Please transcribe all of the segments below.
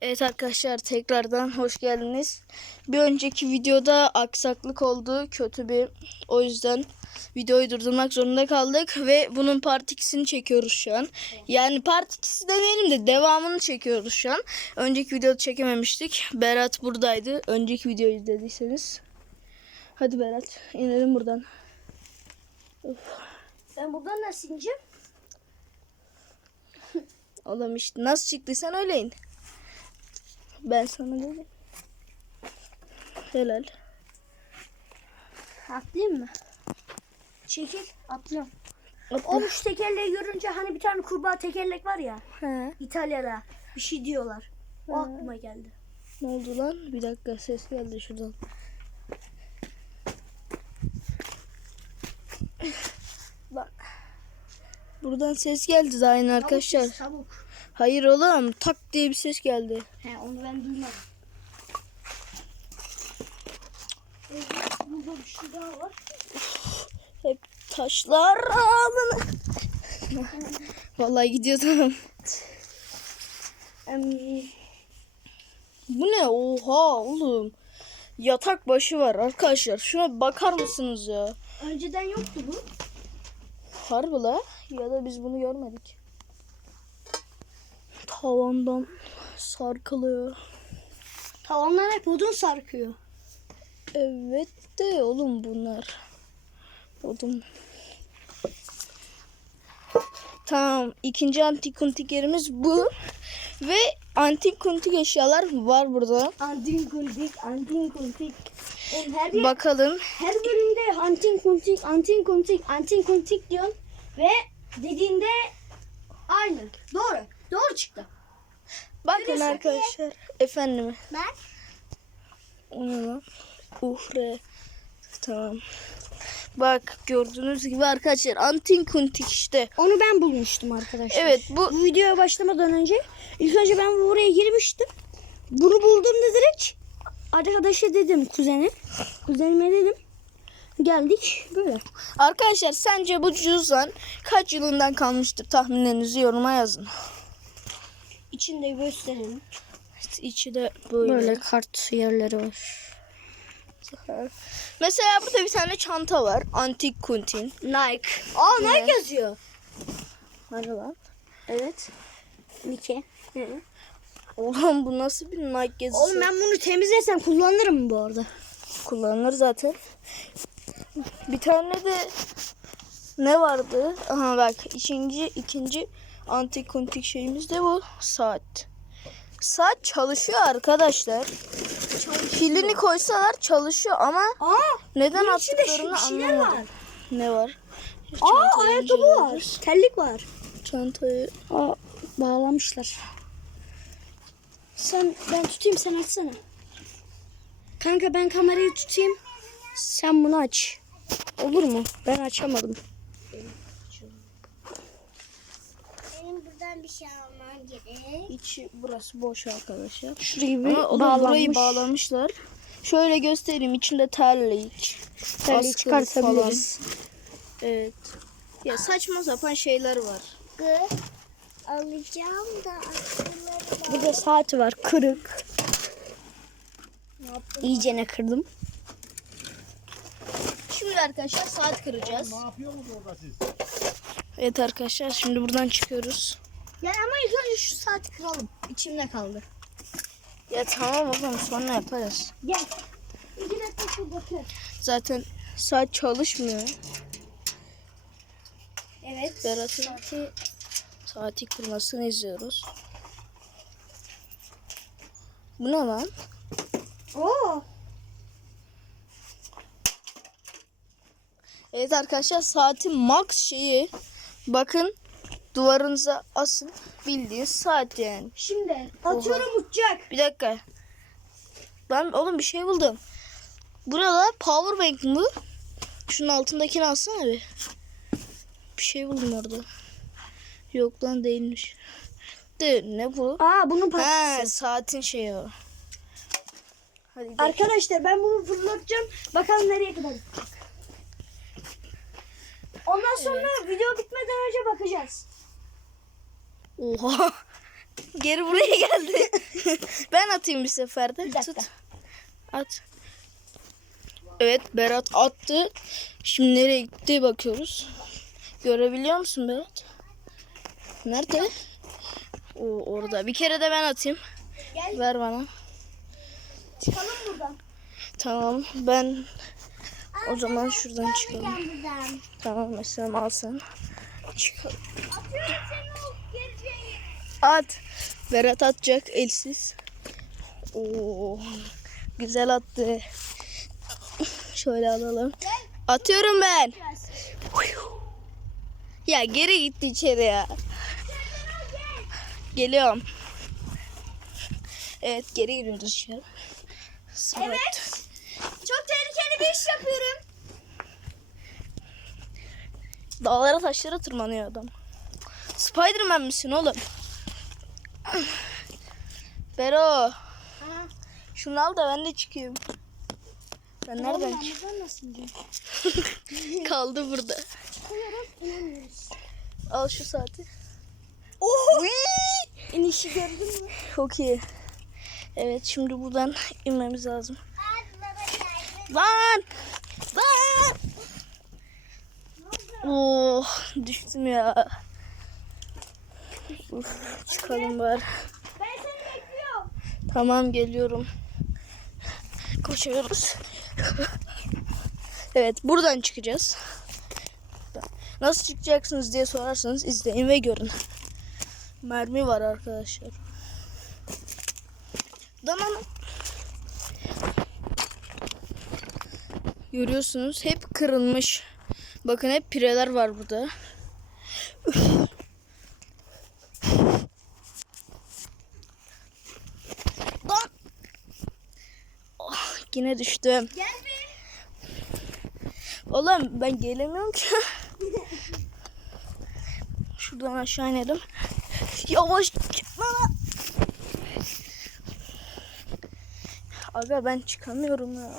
Evet arkadaşlar tekrardan hoş geldiniz. Bir önceki videoda aksaklık oldu. Kötü bir o yüzden videoyu durdurmak zorunda kaldık ve bunun part 2'sini çekiyoruz şu an. Yani part 2'si demeyelim de devamını çekiyoruz şu an. Önceki videoda çekememiştik. Berat buradaydı. Önceki videoyu izlediyseniz. Hadi Berat inelim buradan. Ben buradan nasıl ineceğim? Oğlum işte nasıl çıktıysan öyle in. Ben sana dedim. Helal. Atlayayım mı? Çekil atlıyorum. Atla. O üç tekerleği görünce hani bir tane kurbağa tekerlek var ya He. İtalya'da bir şey diyorlar. O aklıma geldi. Ne oldu lan? Bir dakika ses geldi şuradan. Lan. Buradan ses geldi yeni arkadaşlar. Tavuk, Tavuk. Hayır oğlum tak diye bir ses geldi. He onu ben duymadım. Evet, burada bir şey daha var. Hep taşlar amına. Vallahi gidiyordum. Bu ne? Oha oğlum. Yatak başı var arkadaşlar. Şuna bakar mısınız ya? önceden yoktu bu. Harbi la. Ya da biz bunu görmedik. Tavandan sarkılıyor. Tavanlar hep odun sarkıyor. Evet de oğlum bunlar. Oğlum. Tamam. ikinci antik kuntik yerimiz bu. Ve antik kuntik eşyalar var burada. Antin kuntik, antin kuntik. Oğlum her yer, Bakalım. her bölümde antin kuntik, antin kuntik, antin kuntik diyorsun. Ve dediğinde aynı. Doğru. Doğru çıktı. Bakın Neresi? arkadaşlar. Efendim. Ben O ne lan? Uhre. Tamam. Bak gördüğünüz gibi arkadaşlar antik kuntik işte. Onu ben bulmuştum arkadaşlar. Evet bu Bu videoya başlamadan önce ilk önce ben buraya girmiştim. Bunu bulduğumda direkt arkadaşa dedim kuzeni. Kuzenime dedim. Geldik böyle. Arkadaşlar sence bu cüzdan kaç yılından kalmıştır tahminlerinizi yoruma yazın. İçinde gösterelim. İçi de böyle. Böyle kart yerleri var. Mesela burada bir tane çanta var. Antik kuntin. Nike. Aa Nike yazıyor. Hani lan? Evet. Nike. Oğlum bu nasıl bir Nike gezisi? Oğlum ben bunu temizlesem kullanırım bu arada. Kullanılır zaten. Bir tane de ne vardı? Aha bak ikinci ikinci antik kuntik şeyimiz de bu saat. Saat çalışıyor arkadaşlar. Pilini koysalar çalışıyor ama Aa, neden attıklarını şey- anlamadım. var. Ne var? Aa ayakkabı var. Terlik var. Çantayı Aa bağlamışlar. Sen ben tutayım sen açsana. Kanka ben kamerayı tutayım. Sen bunu aç. Olur mu? Ben açamadım. Benim buradan bir şey almam gerek. içi burası boş arkadaşlar. Şurayı bir Ama bağlanmış. burayı bağlamışlar. Şöyle göstereyim içinde terlik. Terliği askı çıkartabiliriz. Evet. Ya saçma sapan şeyler var. Alacağım da Burada saati var kırık. İyice ne kırdım. Şimdi arkadaşlar saat kıracağız. Evet arkadaşlar şimdi buradan çıkıyoruz. Ya ama ilk önce şu saati kıralım. İçimde kaldı. Ya tamam oğlum sonra yaparız. Gel. İki dakika şurada kır. Zaten saat çalışmıyor. Evet. Berat'ın saati, saati kırmasını izliyoruz. Bu ne lan? Oo. Evet arkadaşlar saatin max şeyi bakın duvarınıza asın bildiğin saat yani. Şimdi atıyorum uçacak. Bir dakika. Ben oğlum bir şey buldum. Bu ne lan? Power bank mı? Şunun altındakini alsana bir. Bir şey buldum orada. Yok lan değilmiş. De ne bu? Aa bunun patlısı. saatin şeyi o. Hadi gidelim. Arkadaşlar ben bunu fırlatacağım. Bakalım nereye kadar gidecek. Ondan sonra video bitmeden önce bakacağız. Oha. Geri buraya geldi. ben atayım bir seferde. Bir dakika. Tut. At. Evet Berat attı. Şimdi nereye gitti bakıyoruz. Görebiliyor musun Berat? Nerede? O orada. Bir kere de ben atayım. Gel. Ver bana. Çıkalım buradan. Tamam. Ben o zaman şuradan çıkalım. Tamam mesela al sen. Çıkalım. At. Berat atacak elsiz. Oo, güzel attı. Şöyle alalım. Atıyorum ben. Ya geri gitti içeri ya. Geliyorum. Evet geri giriyoruz içeri. Evet. İş yapıyorum. Dağlara taşlara tırmanıyor adam. Spiderman misin oğlum? Bero. Şunu al da ben de çıkayım. Ben nereden Oğlum, çık- ben nasıl ineceğim? Kaldı burada. Al şu saati. Oh! İnişi gördün mü? Çok iyi. Evet şimdi buradan inmemiz lazım. Lan! Lan! Oh düştüm ya. Uf, çıkalım bari. Ben seni bekliyorum. Tamam geliyorum. Koşuyoruz. evet buradan çıkacağız. Nasıl çıkacaksınız diye sorarsanız izleyin ve görün. Mermi var arkadaşlar. Dananın. Görüyorsunuz hep kırılmış. Bakın hep pireler var burada. Lan! Oh, yine düştüm. Gel bir. Oğlum ben gelemiyorum ki. Şuradan aşağı inelim. Yavaş. Aga ben çıkamıyorum ya.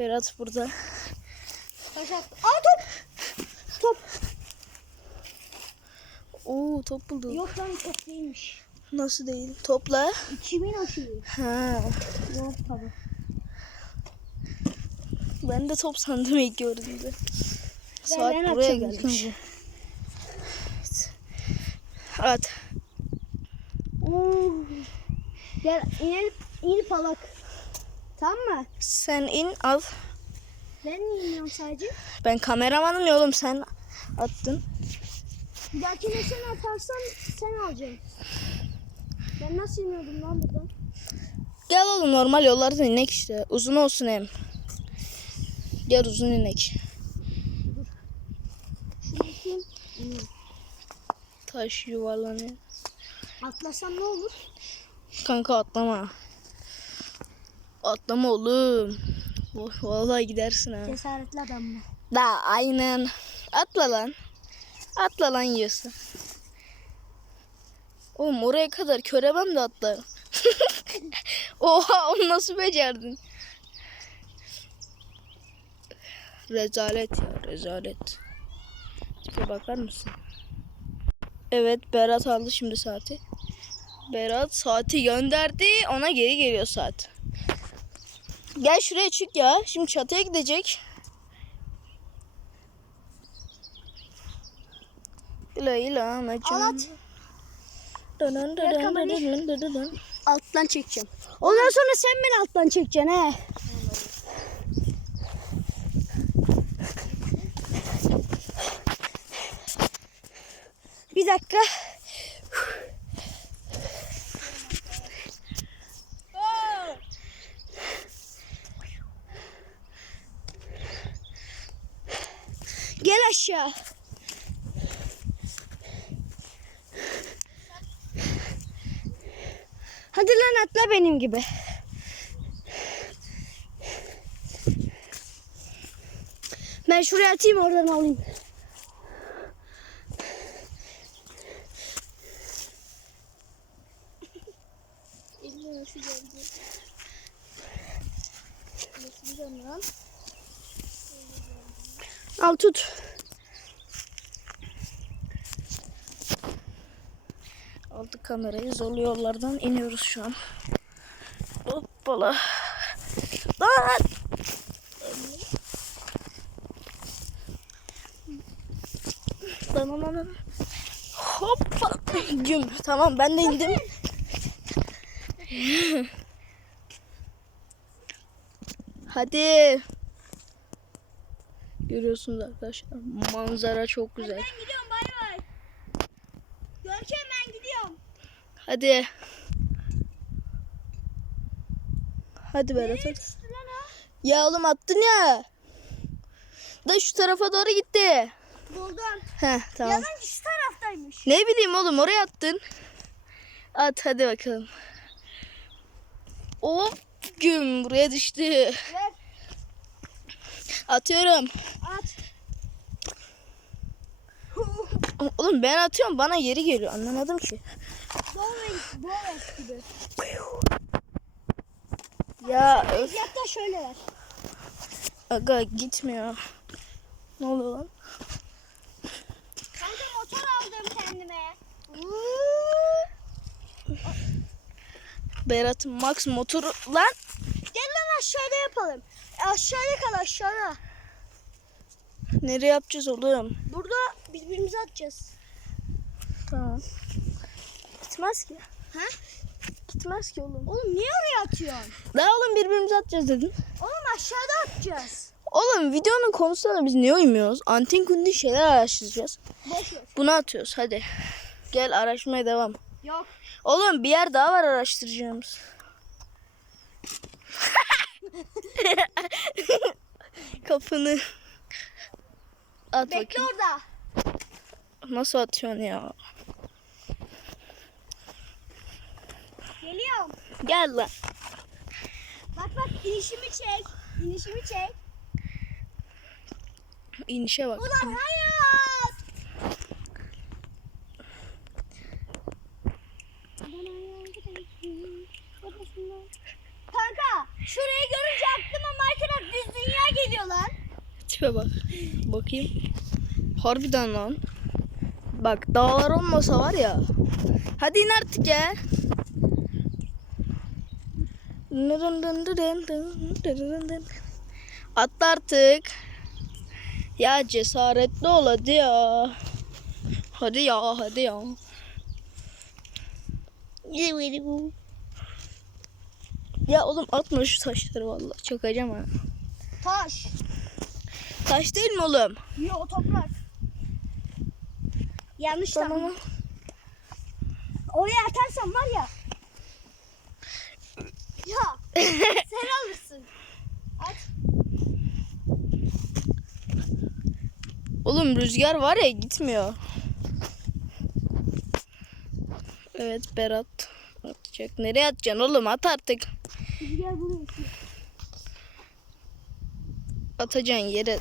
Berat burada. Taş. Aa top. Top. Oo top buldum. Yok lan top değilmiş. Nasıl değil? Topla. İçimin şeyi. Ha. Yok tabi. Ben de top sandım ilk gördüğümde. Saat ben buraya gelmiş. önce. At. Oo. Gel inelim inip alak. Tamam mı? Sen in al. Ben niye iniyorum sadece? Ben kameramanım ya oğlum sen attın. Bir dahakine sen atarsan sen alacaksın. Ben nasıl iniyordum lan buradan? Gel oğlum normal yollardan inek işte. Uzun olsun hem. Gel uzun inek. Şunu iteyim. İniyorum. Taş yuvarlanıyor. Atlasam ne olur? Kanka atlama. Atlama oğlum. Vallahi gidersin ha. Cesaretli adam mı? Da aynen. Atla lan. Atla lan yiyorsun. Oğlum oraya kadar köremem de atlarım. Oha onu nasıl becerdin? Rezalet ya rezalet. Tipe bakar mısın? Evet Berat aldı şimdi saati. Berat saati gönderdi ona geri geliyor saat. Gel şuraya çık ya. Şimdi çatıya gidecek. İla ila amacım. Al at. Dın dın dın Ver dın kamerayı. dın dın dın dın. Alttan çekeceğim. Ondan sonra sen beni alttan çekeceksin he. Bir dakika. Gel aşağı. Hadi lan atla benim gibi. Ben şuraya atayım oradan alayım. İlla şu geldi. Nasıl güzel lan? Al tut. Aldık kamerayı. Zorlu yollardan iniyoruz şu an. Hoppala. Lan! Lan. Hoppa. Güm. Tamam ben de indim. Hadi. Görüyorsunuz arkadaşlar. Manzara çok güzel. Ben gidiyorum bay bay. Görkem ben gidiyorum. Hadi. Hadi Berat hadi. Ya oğlum attın ya. Da şu tarafa doğru gitti. Buldum. Heh tamam. Yalancı şu taraftaymış. Ne bileyim oğlum oraya attın. At hadi bakalım. Hop güm buraya düştü. Ver Atıyorum. at. Oğlum ben atıyorum bana yeri geliyor anlamadım ki. Bowling, bowling gibi. Ya öf. Yap da şöyle ver. Aga gitmiyor. Ne oluyor lan? Kanka motor aldım kendime. Berat Max motoru lan. Gel lan aşağıda yapalım. Aşağıya kal aşağıda. Nereye yapacağız oğlum? Burada birbirimize atacağız. Tamam. Gitmez ki. Ha? Gitmez ki oğlum. Oğlum niye oraya atıyorsun? Daha oğlum birbirimize atacağız dedin. Oğlum aşağıda atacağız. Oğlum videonun konusunda biz niye uymuyoruz? Antin kundi şeyler araştıracağız. Ver. Bunu atıyoruz hadi. Gel araştırmaya devam. Yok. Oğlum bir yer daha var araştıracağımız. Kapını at Bekle bakayım. orada. Nasıl atıyorsun ya? Geliyorum. Gel lan. Bak bak inişimi çek. İnişimi çek. İnişe bak. Ulan hayat. Kanka şurayı görünce aklıma Minecraft düz dünya geliyor lan. Tipe bak. Bakayım. Harbiden lan. Bak dağlar olmasa var ya. Hadi in artık ya. Atla artık. Ya cesaretli ol hadi ya. Hadi ya hadi ya. Ya oğlum atma şu taşları vallahi çakacağım ha. Taş. Taş değil mi oğlum? Yo toprak. Yanlış Tamam. tamam. Oraya atarsan var ya. Ya sen alırsın. At. Oğlum rüzgar var ya gitmiyor. Evet Berat atacak. Nereye atacaksın oğlum at artık. Rüzgar bunu Atacaksın yere.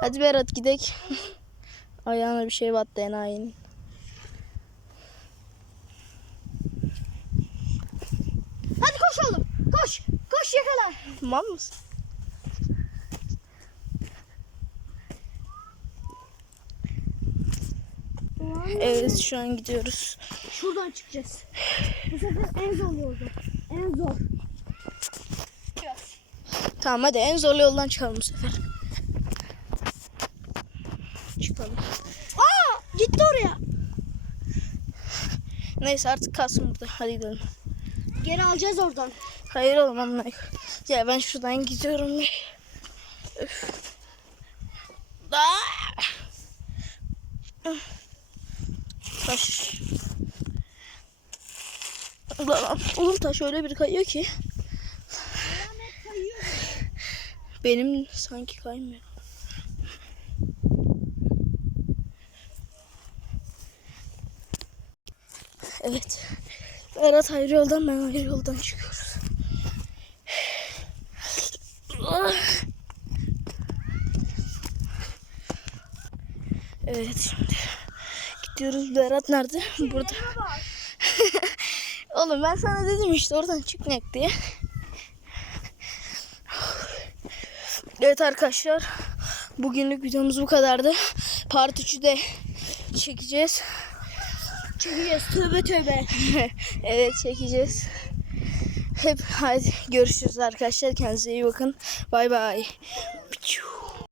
Hadi Berat gidek. Ayağına bir şey battı enayinin. Hadi koş oğlum. Koş. Koş yakala. Mal mısın? Evet şu an gidiyoruz. Şuradan çıkacağız. Bu sefer en zor yolda. En zor. Tamam hadi en zorlu yoldan çıkalım bu sefer. Çıkalım. Aa gitti oraya. Neyse artık kalsın burada. Hadi gidelim. Geri alacağız oradan. Hayır oğlum anlayın. Ya ben şuradan gidiyorum. Öf. Aa! Taş. Ulan, taş öyle bir kayıyor ki. Benim sanki kaymıyor. Evet. Berat ayrı yoldan ben ayrı yoldan çıkıyoruz. Evet şimdi gidiyoruz. Berat nerede? Burada. Oğlum ben sana dedim işte oradan çıkmak diye. Evet arkadaşlar Bugünlük videomuz bu kadardı. Part 3'ü de çekeceğiz. Çekeceğiz. Tövbe tövbe. evet çekeceğiz. Hep hadi görüşürüz arkadaşlar. Kendinize iyi bakın. Bay bay.